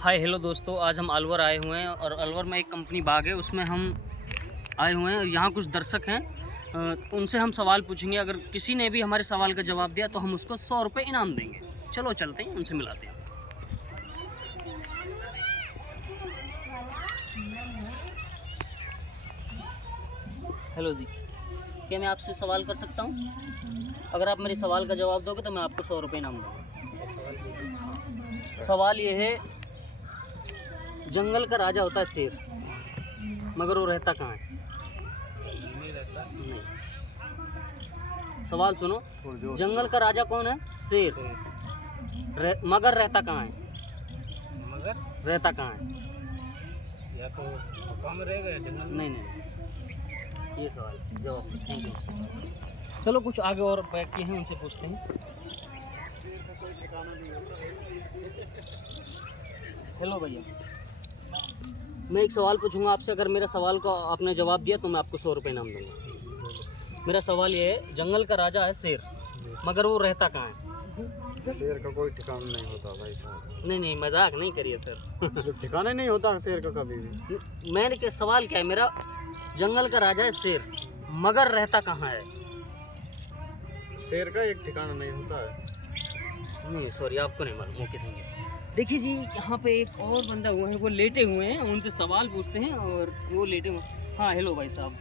Hi hello दोस्तों, आज हम अलवर आए हुए हैं और अलवर में एक कंपनी बाग है, उसमें हम आए हुए हैं और यहाँ कुछ दर्शक हैं। उनसे हम सवाल पूछेंगे। अगर किसी ने भी हमारे सवाल का जवाब दिया तो हम उसको 100 रुपये इनाम देंगे। चलो चलते हैं, उनसे मिलाते हैं। हेलो जी, क्या मैं आपसे सवाल कर सकता हूँ? अगर आप मेरे सवाल का जवाब दोगे तो मैं आपको 100 रुपये इनाम दूँगा। सवाल ये है, जंगल का राजा होता है शेर, मगर वो रहता कहाँ है? नहीं। सवाल सुनो, जंगल का राजा कौन है? शेर। मगर रहता कहाँ है? मगर रहता कहाँ है? या तो गुफा में रहेगा या जंगल में। नहीं, ये सवाल जवाब। Thank you. चलो कुछ आगे और व्यक्ति हैं, उनसे पूछते हैं। हेलो भैया, मैं एक सवाल पूछूंगा आपसे। अगर मेरे सवाल का आपने जवाब दिया तो मैं आपको 100 रुपये इनाम दूंगा। मेरा सवाल ये है, जंगल का राजा है शेर, मगर वो रहता कहाँ है? शेर का कोई ठिकाना नहीं होता भाई साहब। नहीं, मजाक नहीं करिए सर। ठिकाना नहीं होता शेर का कभी भी। मैंने क्या सवाल क्या है मेरा, जंगल का राजा है शेर, मगर रहता कहाँ है? शेर का एक ठिकाना नहीं होता है। नहीं सॉरी, आपको नहीं मालूम। Okay thank you. देखिए जी, यहाँ पे एक और बंदा हुआ है, वो लेटे हुए हैं, उनसे सवाल पूछते हैं और वो लेटे हुए। हाँ हेलो भाई साहब,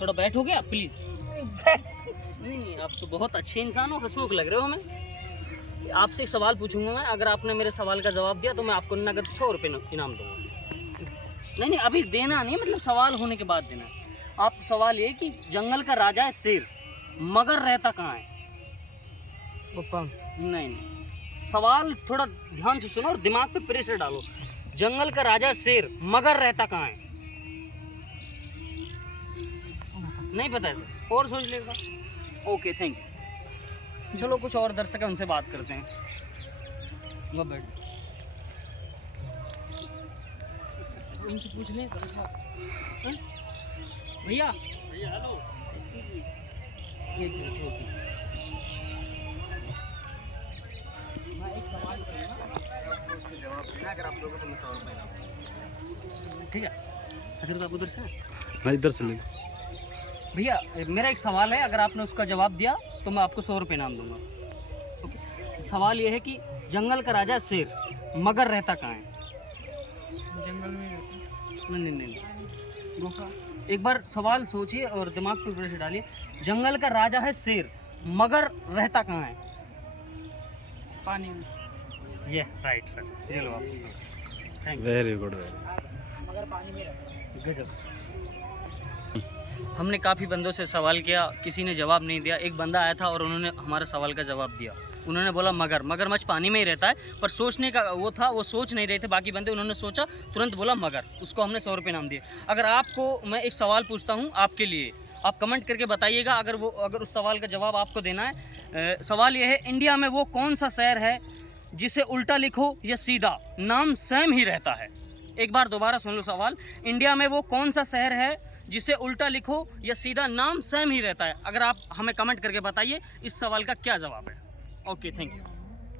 थोड़ा बैठोगे आप प्लीज़? नहीं, आप तो बहुत अच्छे इंसान हो, हंसमुख लग रहे हो हमें। आपसे एक सवाल पूछूंगा मैं। अगर आपने मेरे सवाल का जवाब दिया तो मैं आपको नगद 100 रुपये इनाम दूंगा। नहीं, अभी देना नहीं, मतलब सवाल होने के बाद देना। आप सवाल ये कि जंगल का राजा है शेर, मगर रहता कहाँ है? नहीं, सवाल थोड़ा ध्यान से सुनो और दिमाग पे प्रेशर डालो। जंगल का राजा शेर, मगर रहता कहाँ है? नहीं पता है सर, और सोच लेगा। Okay thank you. चलो कुछ और दर्शक है, उनसे बात करते हैं। वो बैठ, इनसे पूछ लें। भैया हेलो, एक मिनट रुकिए। एक सवाल करूँगा, उसके जवाब देना। अगर आप दोगे तो मैं 100 रुपये इनाम। ठीक है हजरत, आप उधर से? मैं इधर से ले। भैया मेरा एक सवाल है, अगर आपने उसका जवाब दिया तो मैं आपको 100 रुपये इनाम दूंगा। ओके, सवाल ये है कि जंगल का राजा शेर, मगर रहता कहाँ है? जंगल में रहता। नहीं, गुफा। एक बार सवाल सोचिए और दिमाग पे प्रेशर डालिए। जंगल का राजा है शेर, मगर रहता कहाँ है? पानी में। ये राइट सर, चलो आप। Thank you. Very good. मगर पानी में रहता है। गजब। हमने काफ़ी बंदों से सवाल किया, किसी ने जवाब नहीं दिया। एक बंदा आया था और उन्होंने हमारे सवाल का जवाब दिया। उन्होंने बोला मगरमच्छ पानी में ही रहता है, पर सोचने का वो था, वो सोच नहीं रहे थे बाकी बंदे, उन्होंने सोचा, तुरंत बोला मगर। उसको हमने 100 रुपये इनाम दिए। अगर आपको मैं एक सवाल पूछता हूँ आपके लिए, आप कमेंट करके बताइएगा अगर उस सवाल का जवाब आपको देना है। सवाल ये है, इंडिया में वो कौन सा शहर है जिसे उल्टा लिखो या सीधा नाम सेम ही रहता है? एक बार दोबारा सुन लो सवाल। इंडिया में वो कौन सा शहर है जिसे उल्टा लिखो या सीधा नाम सेम ही रहता है? अगर आप हमें कमेंट करके बताइए इस सवाल का क्या जवाब है। Okay thank you.